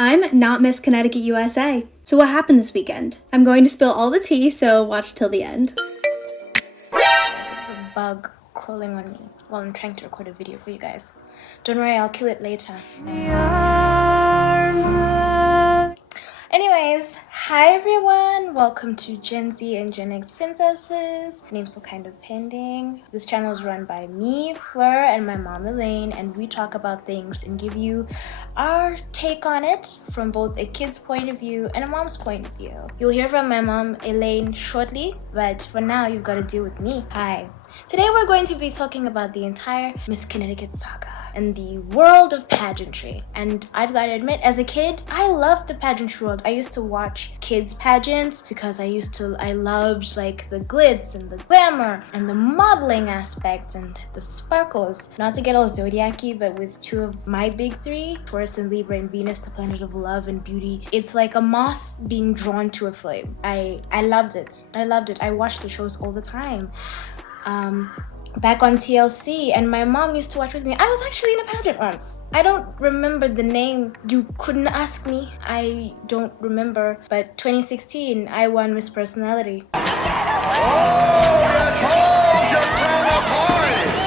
I'm not Miss Connecticut USA. So what happened this weekend? I'm going to spill all the tea, so watch till the end. There's a bug crawling on me while I'm trying to record a video for you guys. Don't worry, I'll kill it later. Anyways, hi everyone! Welcome to Gen Z and Gen X Princesses. Name's still kind of pending. This channel is run by me, Fleur, and my mom, Elaine, and we talk about things and give you our take on it from both a kid's point of view and a mom's point of view. You'll hear from my mom, Elaine, shortly, but for now, you've got to deal with me. Hi. Today we're going to be talking about the entire Miss Connecticut saga and the world of pageantry. And I've got to admit, as a kid, I loved the pageantry world. I used to watch kids pageants because I loved like the glitz and the glamour and the modeling aspect and the sparkles. Not to get all zodiac-y, but with two of my big three, Taurus and Libra and Venus, the planet of love and beauty, it's like a moth being drawn to a flame. I loved it. I watched the shows all the time. Back on TLC, and my mom used to watch with me. I was actually in a pageant once. I don't remember the name. You couldn't ask me. I don't remember. But 2016, I won Miss Personality.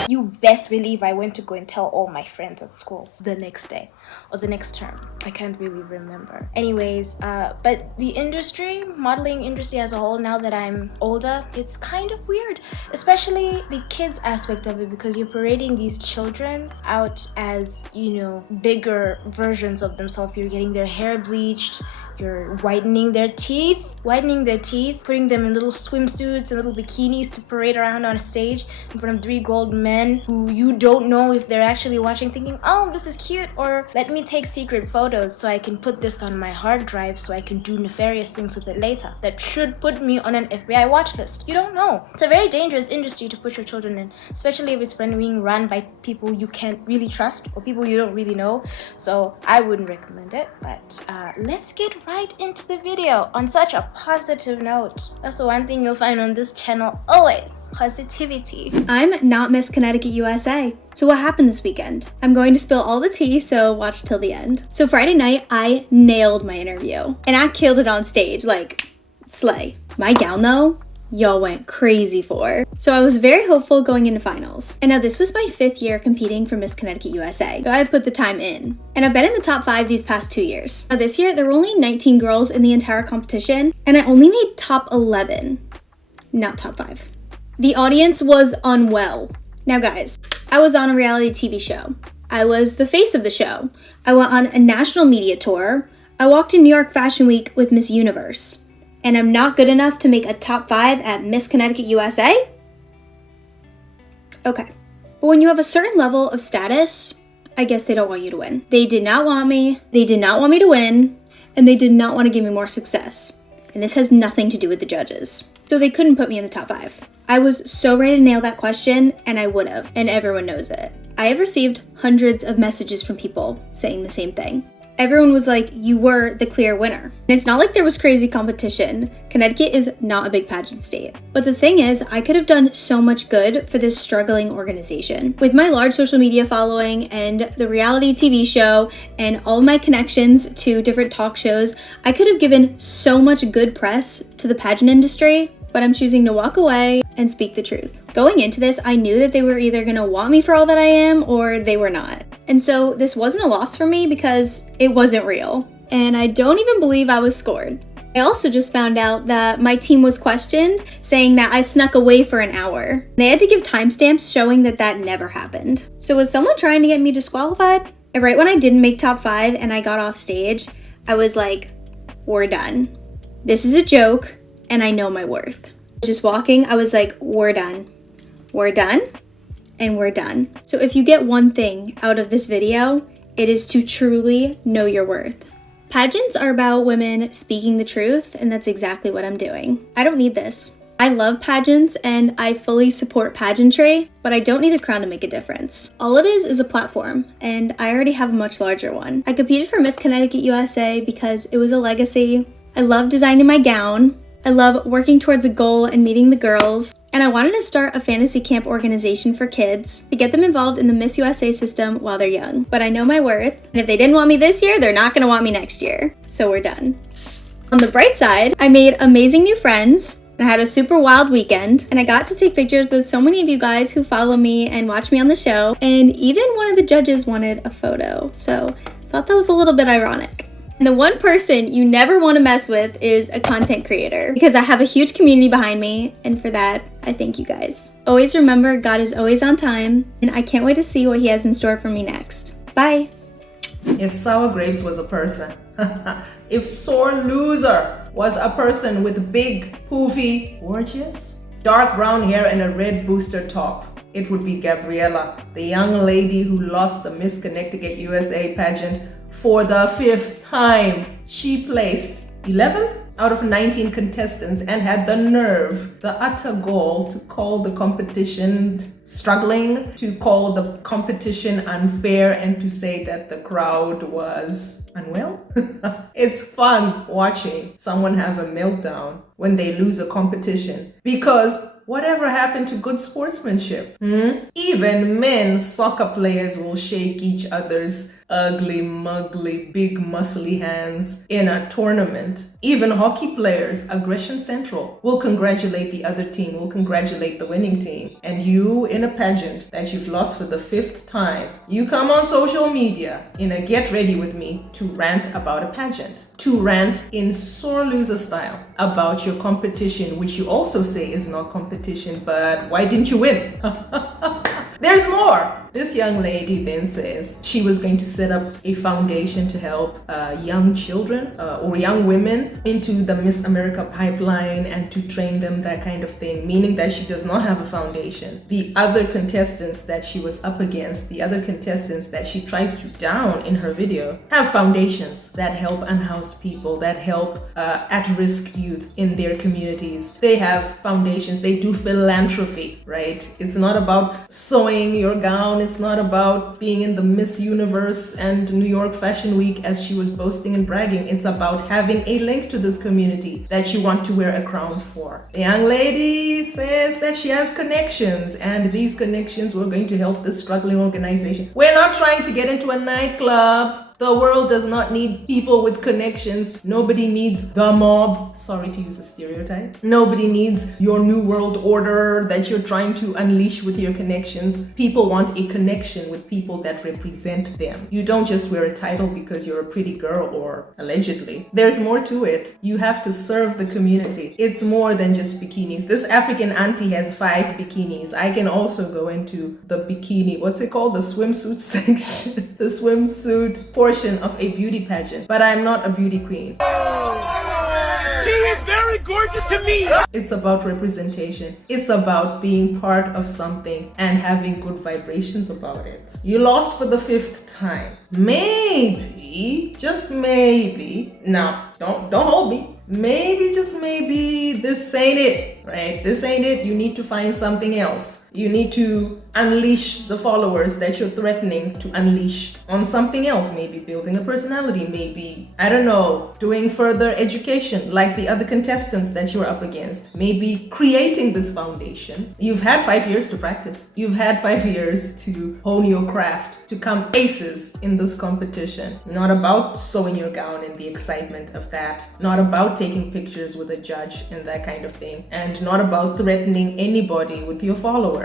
You best believe I went to go and tell all my friends at school the next day or the next term. I can't really remember. Anyways, but the industry, modeling industry as a whole, now that I'm older, it's kind of weird, especially the kids aspect of it, because you're parading these children out as, you know, bigger versions of themselves. You're getting their hair bleached, you're whitening their teeth, putting them in little swimsuits and little bikinis to parade around on a stage in front of 3 gold men who you don't know if they're actually watching, thinking, oh, this is cute, or let me take secret photos so I can put this on my hard drive so I can do nefarious things with it later. That should put me on an FBI watch list. You don't know. It's a very dangerous industry to put your children in, especially if it's being run by people you can't really trust or people you don't really know. So I wouldn't recommend it, but let's get right into the video on such a positive note. That's the one thing you'll find on this channel always: positivity. I'm not Miss Connecticut USA. So what happened this weekend? I'm going to spill all the tea, so watch till the end. So Friday night, I nailed my interview. And I killed it on stage, like, slay. My gown though, y'all went crazy for. So I was very hopeful going into finals. And now this was my 5th year competing for Miss Connecticut USA, so I put the time in. And I've been in the top 5 these past 2 years. Now this year, there were only 19 girls in the entire competition, and I only made top 11, not top 5. The audience was unwell. Now guys, I was on a reality TV show. I was the face of the show. I went on a national media tour. I walked in New York Fashion Week with Miss Universe. And I'm not good enough to make a top 5 at Miss Connecticut USA? Okay. But when you have a certain level of status, I guess they don't want you to win. They did not want me. They did not want me to win. And they did not want to give me more success. And this has nothing to do with the judges. So they couldn't put me in the top 5. I was so ready to nail that question, and I would have, and everyone knows it. I have received hundreds of messages from people saying the same thing. Everyone was like, you were the clear winner. And it's not like there was crazy competition. Connecticut is not a big pageant state. But the thing is, I could have done so much good for this struggling organization. With my large social media following and the reality TV show and all my connections to different talk shows, I could have given so much good press to the pageant industry, but I'm choosing to walk away and speak the truth. Going into this, I knew that they were either gonna want me for all that I am or they were not. And so this wasn't a loss for me because it wasn't real. And I don't even believe I was scored. I also just found out that my team was questioned, saying that I snuck away for an hour. They had to give timestamps showing that that never happened. So was someone trying to get me disqualified? And right when I didn't make top 5 and I got off stage, I was like, we're done. This is a joke. And I know my worth. Just walking, I was like, we're done, and we're done. So if you get one thing out of this video, it is to truly know your worth. Pageants are about women speaking the truth, and that's exactly what I'm doing. I don't need this. I love pageants and I fully support pageantry, but I don't need a crown to make a difference. All it is a platform, and I already have a much larger one. I competed for Miss Connecticut USA because it was a legacy. I love designing my gown. I love working towards a goal and meeting the girls. And I wanted to start a fantasy camp organization for kids to get them involved in the Miss USA system while they're young. But I know my worth, and if they didn't want me this year, they're not gonna want me next year. So we're done. On the bright side, I made amazing new friends. I had a super wild weekend, and I got to take pictures with so many of you guys who follow me and watch me on the show, and even one of the judges wanted a photo, so I thought that was a little bit ironic. And the one person you never want to mess with is a content creator, because I have a huge community behind me, and for that, I thank you guys. Always remember, God is always on time, and I can't wait to see what he has in store for me next. Bye! If sour grapes was a person, if sore loser was a person with big, poofy, gorgeous, dark brown hair and a red booster top, it would be Gabriella, the young lady who lost the Miss Connecticut USA pageant for the 5th time. She placed 11th out of 19 contestants and had the nerve, the utter gall to call the competition struggling, to call the competition unfair, and to say that the crowd was unwell. It's fun watching someone have a meltdown when they lose a competition, because whatever happened to good sportsmanship? Even men soccer players will shake each other's ugly, muggly, big, muscly hands in a tournament. Even hockey players, aggression central, will congratulate the other team, will congratulate the winning team. And you, in a pageant that you've lost for the 5th time, you come on social media in a get ready with me to rant about a pageant, to rant in sore loser style about your competition, which you also say is not competition, but why didn't you win? There's more. This young lady then says she was going to set up a foundation to help young children or young women into the Miss America pipeline and to train them, that kind of thing, meaning that she does not have a foundation. The other contestants that she was up against, the other contestants that she tries to down in her video, have foundations that help unhoused people, that help at-risk youth in their communities. They have foundations, they do philanthropy, right? It's not about sewing your gown. It's not about being in the Miss Universe and New York Fashion Week as she was boasting and bragging. It's about having a link to this community that you want to wear a crown for. The young lady says that she has connections, and these connections were going to help this struggling organization. We're not trying to get into a nightclub. The world does not need people with connections. Nobody needs the mob. Sorry to use a stereotype. Nobody needs your new world order that you're trying to unleash with your connections. People want a connection with people that represent them. You don't just wear a title because you're a pretty girl, or allegedly. There's more to it. You have to serve the community. It's more than just bikinis. This African auntie has 5 bikinis. I can also go into the bikini, what's it called? The swimsuit section. The swimsuit portion of a beauty pageant, but I'm not a beauty queen. She is very gorgeous to me. It's about representation. It's about being part of something and having good vibrations about it. You lost for the 5th time. Maybe, just maybe, no, don't hold me. Maybe, just maybe, this ain't it, right? This ain't it. You need to find something else. You need to unleash the followers that you're threatening to unleash on something else. Maybe building a personality, maybe, I don't know, doing further education like the other contestants that you're up against. Maybe creating this foundation. You've had 5 years to practice. You've had 5 years to hone your craft, to come aces in this competition. Not about sewing your gown and the excitement of that. Not about taking pictures with a judge and that kind of thing. And not about threatening anybody with your followers.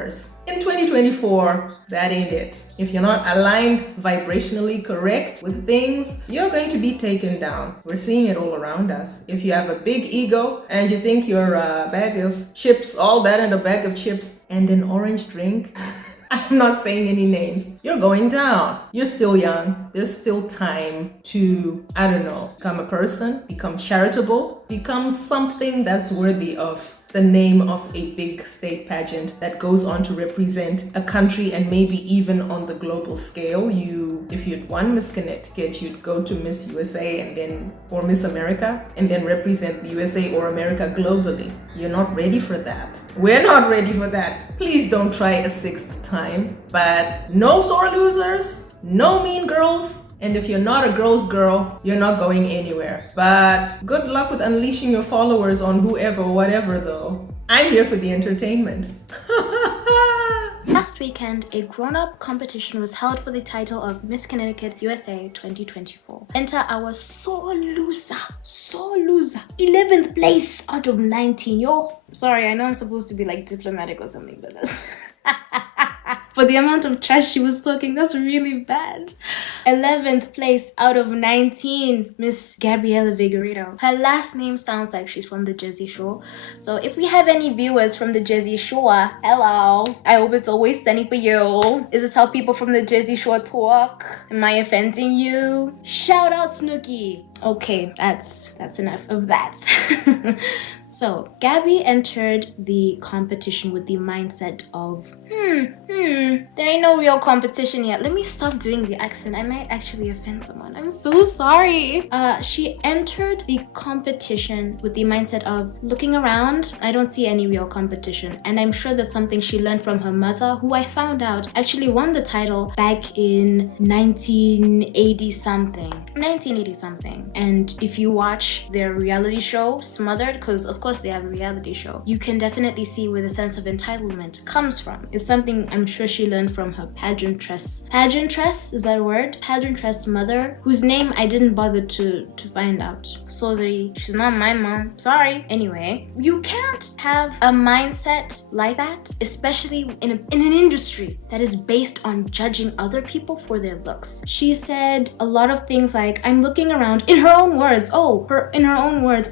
In 2024, that ain't it. If you're not aligned vibrationally correct with things, you're going to be taken down. We're seeing it all around us. If you have a big ego and you think you're a bag of chips, all that in a bag of chips and an orange drink, I'm not saying any names, you're going down. You're still young. There's still time to, I don't know, become a person, become charitable, become something that's worthy of the name of a big state pageant that goes on to represent a country, and maybe even on the global scale. If you'd won Miss Connecticut, you'd go to Miss USA and then, or Miss America, and then represent the USA or America globally. You're not ready for that. We're not ready for that. Please don't try a 6th time. But no sore losers, no mean girls. And if you're not a girl's girl, you're not going anywhere. But good luck with unleashing your followers on whoever, whatever though. I'm here for the entertainment. Last weekend, a grown-up competition was held for the title of Miss Connecticut USA 2024. Enter our sore loser, 11th place out of 19. Yo, sorry, I know I'm supposed to be like diplomatic or something, but that's... For the amount of trash she was talking, that's really bad. 11th place out of 19, Miss Gabriella Vigorito. Her last name sounds like she's from the Jersey Shore. So if we have any viewers from the Jersey Shore, hello. I hope it's always sunny for you. Is this how people from the Jersey Shore talk? Am I offending you? Shout out Snooki. Okay, that's enough of that. So, Gabby entered the competition with the mindset of, there ain't no real competition yet. Let me stop doing the accent. I might actually offend someone. I'm so sorry. She entered the competition with the mindset of looking around. I don't see any real competition. And I'm sure that's something she learned from her mother, who I found out actually won the title back in 1980 something. And if you watch their reality show, Smothered, because of course they have a reality show, you can definitely see where the sense of entitlement comes from. It's something I'm sure she learned from her pageantress. Pageantress, is that a word? Pageantress mother, whose name I didn't bother to find out. Sorry, she's not my mom. Sorry. Anyway, you can't have a mindset like that, especially in an industry that is based on judging other people for their looks. She said a lot of things like, I'm looking around, in her own words,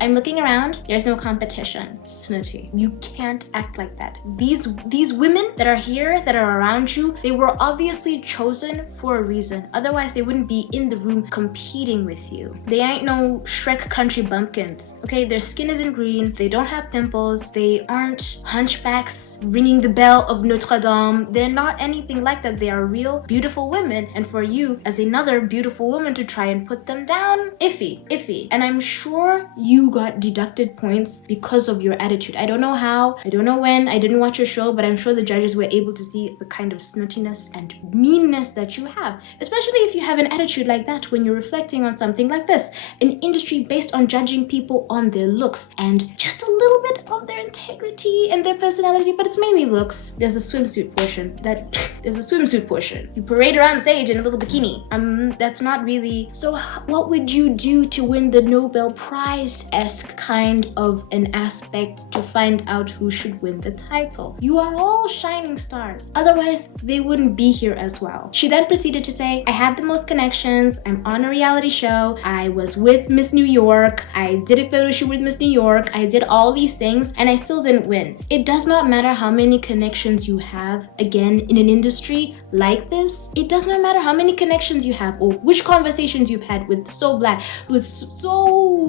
I'm looking around, there's no competition. Snooty. You can't act like that. These women that are here, that are around you, they were obviously chosen for a reason. Otherwise, they wouldn't be in the room competing with you. They ain't no Shrek country bumpkins. Okay, their skin isn't green, they don't have pimples, they aren't hunchbacks ringing the bell of Notre Dame. They're not anything like that. They are real, beautiful women. And for you, as another beautiful woman, to try and put them down, iffy. And I'm sure you got deducted points because of your attitude. I don't know how, I don't know when, I didn't watch your show, but I'm sure the judges were able to see the kind of snootiness and meanness that you have, especially if you have an attitude like that when you're reflecting on something like this, an industry based on judging people on their looks and just a little bit of their integrity and their personality, but it's mainly looks. There's a swimsuit portion. You parade around stage in a little bikini. That's not really. So what would you do to win the Nobel Prize-esque kind of an aspect to find out who should win the title? You are all shining stars. Otherwise, they wouldn't be here as well. She then proceeded to say, I have the most connections, I'm on a reality show, I was with Miss New York, I did a photo shoot with Miss New York, I did all these things, and I still didn't win. It does not matter how many connections you have, again, in an industry like this. It does not matter how many connections you have or which conversations you've had with so black, with so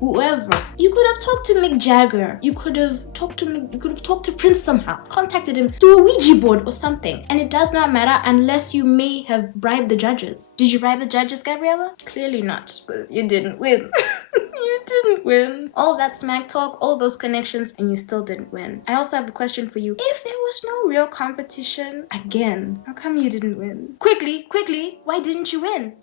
whoever. You could have talked to Mick Jagger. You could have talked to Prince somehow, contacted him through a Ouija board or something. And it does not matter unless you may have bribed the judges. Did you bribe the judges, Gabriella? Clearly not, because you didn't win. You didn't win. All that smack talk, all those connections, and you still didn't win. I also have a question for you. If there was no real competition, again, how come you didn't win? Quickly, why didn't you win?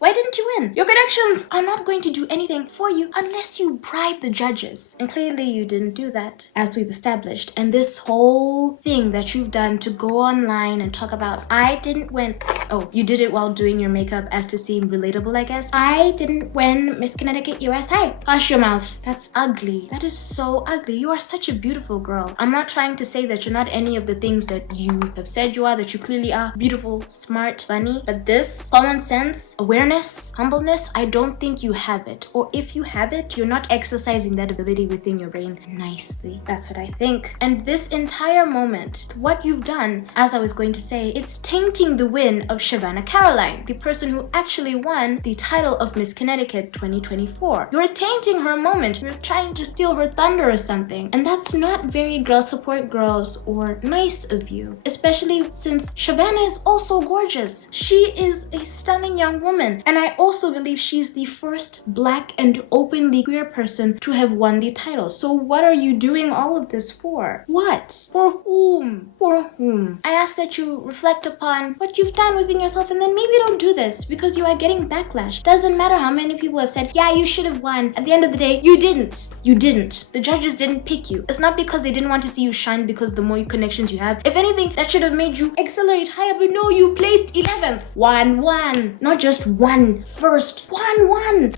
Your connections are not going to do anything for you unless you bribe the judges. And clearly you didn't do that, as we've established. And this whole thing that you've done to go online and talk about, I didn't win. Oh, you did it while doing your makeup as to seem relatable, I guess. I didn't win Miss Connecticut USA. Hush your mouth. That's ugly. That is so ugly. You are such a beautiful girl. I'm not trying to say that you're not any of the things that you have said you are, that you clearly are. Beautiful, smart, funny. But this common sense, awareness, humbleness, I don't think you have it. Or if you have it, you're not exercising that ability within your brain nicely. That's what I think. And this entire moment, what you've done, as I was going to say, it's tainting the win of Shavannah Caroline, the person who actually won the title of Miss Connecticut 2024. You're tainting her moment. You're trying to steal her thunder or something. And that's not very girl support girls or nice of you, especially since Shavannah is also gorgeous. She is a stunning young woman. And I also believe she's the first black and openly queer person to have won the title. So what are you doing all of this for? What? For whom? For whom? I ask that you reflect upon what you've done within yourself, and then maybe don't do this because you are getting backlash. Doesn't matter how many people have said, yeah, you should have won. At the end of the day, you didn't. You didn't. The judges didn't pick you. It's not because they didn't want to see you shine, because the more connections you have, if anything, that should have made you accelerate higher, but no, you placed 11th. 1-1. Not just one. First. 1-1.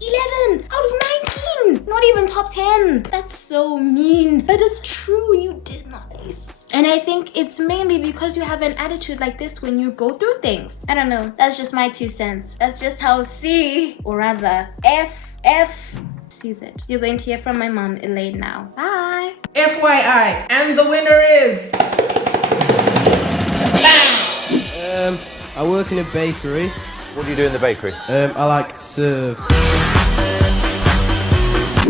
11 out of 19. Not even top 10. That's so mean. But it's true. You did not place. And I think it's mainly because you have an attitude like this when you go through things. I don't know. That's just my 2 cents. That's just how C, or rather F sees it. You're going to hear from my mom, Elaine, now. Bye. FYI, and the winner is... I work in a bakery. What do you do in the bakery? I like serve.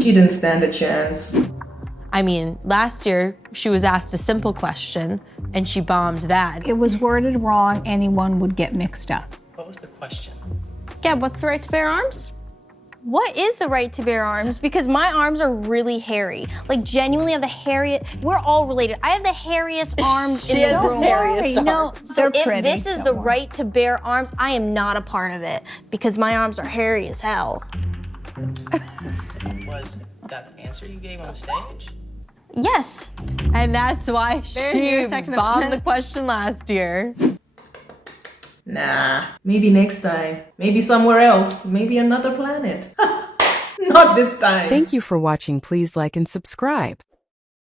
She didn't stand a chance. I mean, last year she was asked a simple question and she bombed that. It was worded wrong, anyone would get mixed up. What was the question? Gab, what's the right to bear arms? What is the right to bear arms? Because my arms are really hairy. Like, genuinely have the hairiest, we're all related. I have the hairiest arms in the room. No, so if pretty, this is the right to bear arms, I am not a part of it because my arms are hairy as hell. Was that the answer you gave on stage? Yes. And that's why she your second bombed opinion. the question last year. Nah, maybe next time. Maybe somewhere else. Maybe another planet. Not this time. Thank you for watching. Please like and subscribe.